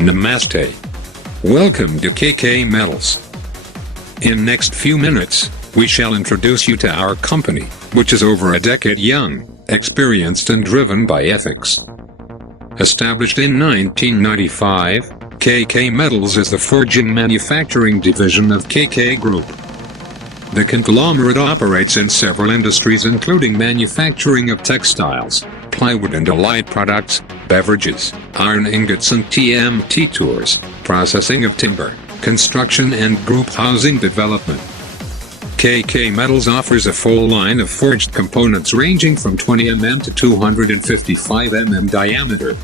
Namaste. Welcome to KK Metals. In next few minutes, we shall introduce you to our company, which is over a decade young, experienced and driven by ethics. Established in 1995, KK Metals is the forging manufacturing division of KK Group. The conglomerate operates in several industries including manufacturing of textiles, plywood and allied products, beverages, iron ingots and TMT tours, processing of timber, construction and group housing development. KK Metals offers a full line of forged components ranging from 20 mm to 255 mm diameter.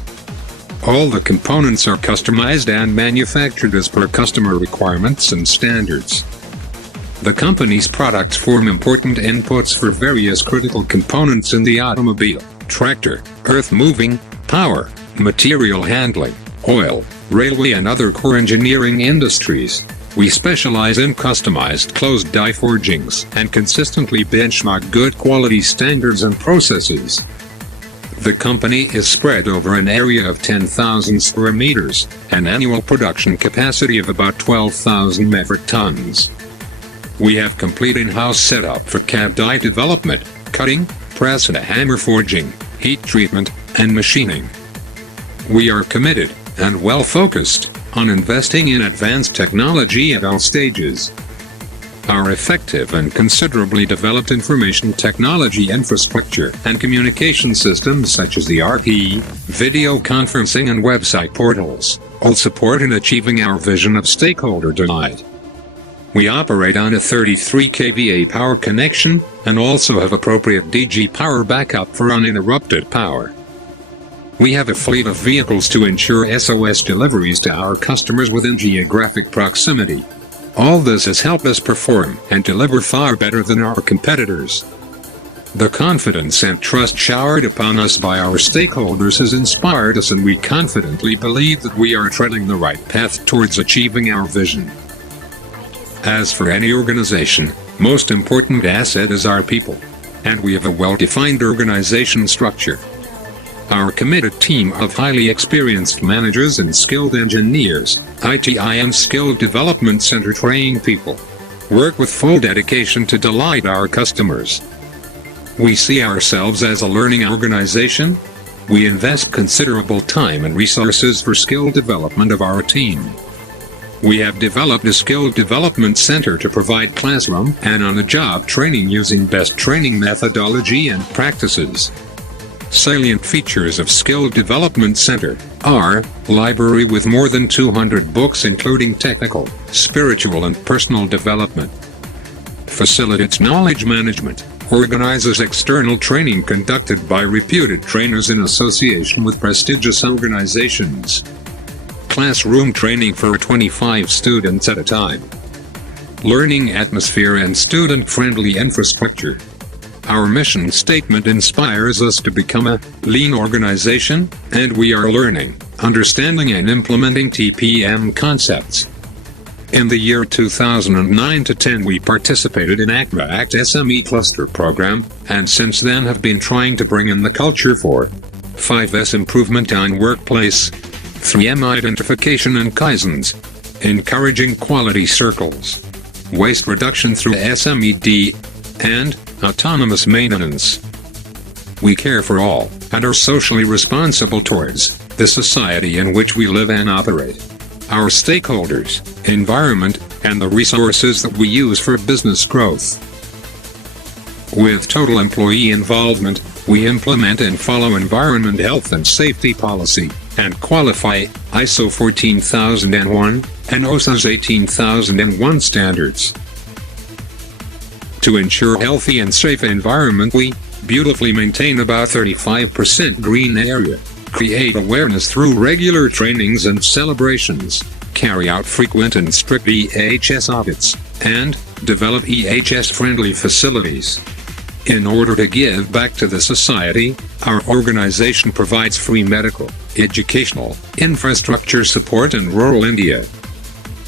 All the components are customized and manufactured as per customer requirements and standards. The company's products form important inputs for various critical components in the automobile, tractor, earth-moving, power, material handling, oil, railway and other core engineering industries. We specialize in customized closed die forgings and consistently benchmark good quality standards and processes. The company is spread over an area of 10,000 square meters, an annual production capacity of about 12,000 metric tons. We have complete in-house setup for CAD die development, cutting, press and hammer forging, heat treatment, and machining. We are committed, and well-focused, on investing in advanced technology at all stages. Our effective and considerably developed information technology infrastructure and communication systems such as the RP, video conferencing and website portals, all support in achieving our vision of stakeholder delight. We operate on a 33 kVA power connection, and also have appropriate DG power backup for uninterrupted power. We have a fleet of vehicles to ensure SOS deliveries to our customers within geographic proximity. All this has helped us perform and deliver far better than our competitors. The confidence and trust showered upon us by our stakeholders has inspired us, and we confidently believe that we are treading the right path towards achieving our vision. As for any organization, most important asset is our people. And we have a well-defined organization structure. Our committed team of highly experienced managers and skilled engineers, ITI and Skill Development Center trained people, work with full dedication to delight our customers. We see ourselves as a learning organization. We invest considerable time and resources for skill development of our team. We have developed a skill development center to provide classroom and on-the-job training using best training methodology and practices. Salient features of Skill Development Center are library with more than 200 books including technical, spiritual and personal development. Facilitates knowledge management, organizes external training conducted by reputed trainers in association with prestigious organizations. Classroom training for 25 students at a time. Learning atmosphere and student-friendly infrastructure. Our mission statement inspires us to become a lean organization, and we are learning, understanding and implementing TPM concepts. In the year 2009 to 10 we participated in ACMA ACT SME Cluster program, and since then have been trying to bring in the culture for 5S improvement on workplace, 3M identification and Kaizens, encouraging quality circles, waste reduction through SMED, and autonomous maintenance. We care for all, and are socially responsible towards the society in which we live and operate, our stakeholders, environment, and the resources that we use for business growth. With total employee involvement, we implement and follow environment, health and safety policy, and qualify ISO 14001 and OSAS 18001 standards. To ensure healthy and safe environment, we beautifully maintain about 35% green area, create awareness through regular trainings and celebrations, carry out frequent and strict EHS audits, and develop EHS-friendly facilities. In order to give back to the society, our organization provides free medical, educational, infrastructure support in rural India.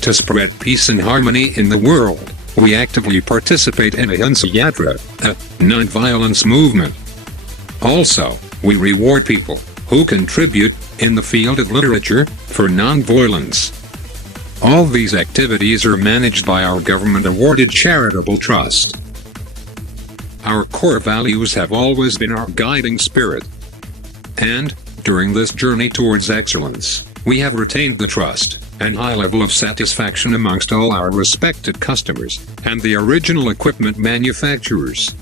To spread peace and harmony in the world, we actively participate in Ahimsa Yatra, a non-violence movement. Also, we reward people who contribute, in the field of literature, for non-violence. All these activities are managed by our government-awarded charitable trust. Our core values have always been our guiding spirit. And, during this journey towards excellence, we have retained the trust and high level of satisfaction amongst all our respected customers and the original equipment manufacturers.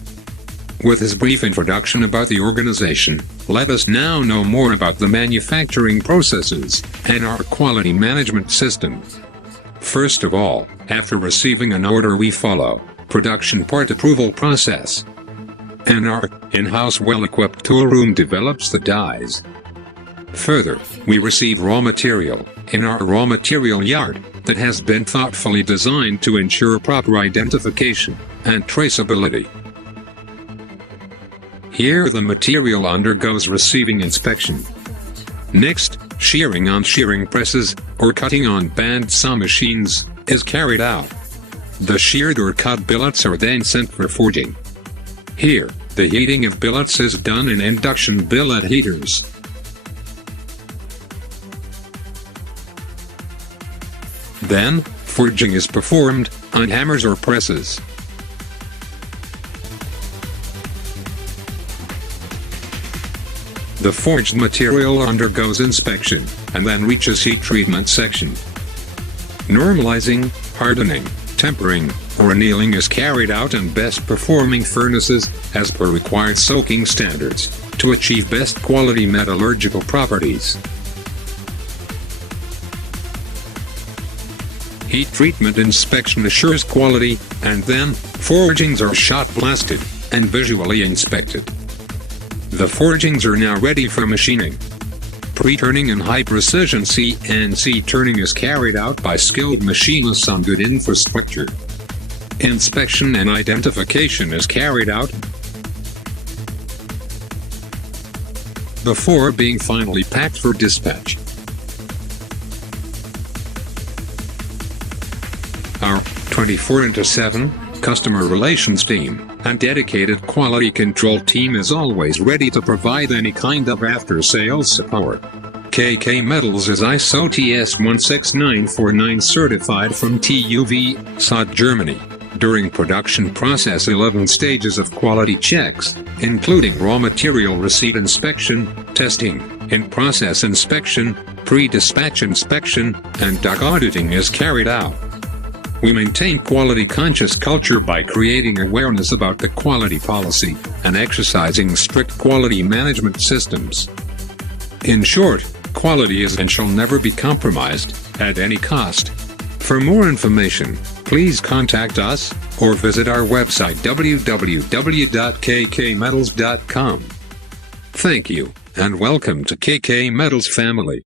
With this brief introduction about the organization, let us now know more about the manufacturing processes and our quality management system. First of all, after receiving an order, we follow production part approval process, and our in-house well-equipped tool room develops the dies. Further, we receive raw material in our raw material yard that has been thoughtfully designed to ensure proper identification and traceability. Here the material undergoes receiving inspection. Next, shearing on shearing presses, or cutting on bandsaw machines, is carried out. The sheared or cut billets are then sent for forging. Here, the heating of billets is done in induction billet heaters. Then, forging is performed on hammers or presses. The forged material undergoes inspection, and then reaches heat treatment section. Normalizing, hardening, tempering, or annealing is carried out in best performing furnaces, as per required soaking standards, to achieve best quality metallurgical properties. Heat treatment inspection assures quality, and then, forgings are shot blasted, and visually inspected. The forgings are now ready for machining. Pre-turning and high-precision CNC turning is carried out by skilled machinists on good infrastructure. Inspection and identification is carried out before being finally packed for dispatch. Our 24/7 customer relations team and dedicated quality control team is always ready to provide any kind of after-sales support. KK Metals is ISO TS 16949 certified from TÜV SÜD, Germany. During production process 11 stages of quality checks, including raw material receipt inspection, testing, in-process inspection, pre-dispatch inspection, and dock auditing is carried out. We maintain quality-conscious culture by creating awareness about the quality policy and exercising strict quality management systems. In short, quality is and shall never be compromised at any cost. For more information, please contact us or visit our website www.kkmetals.com. Thank you, and welcome to KK Metals family.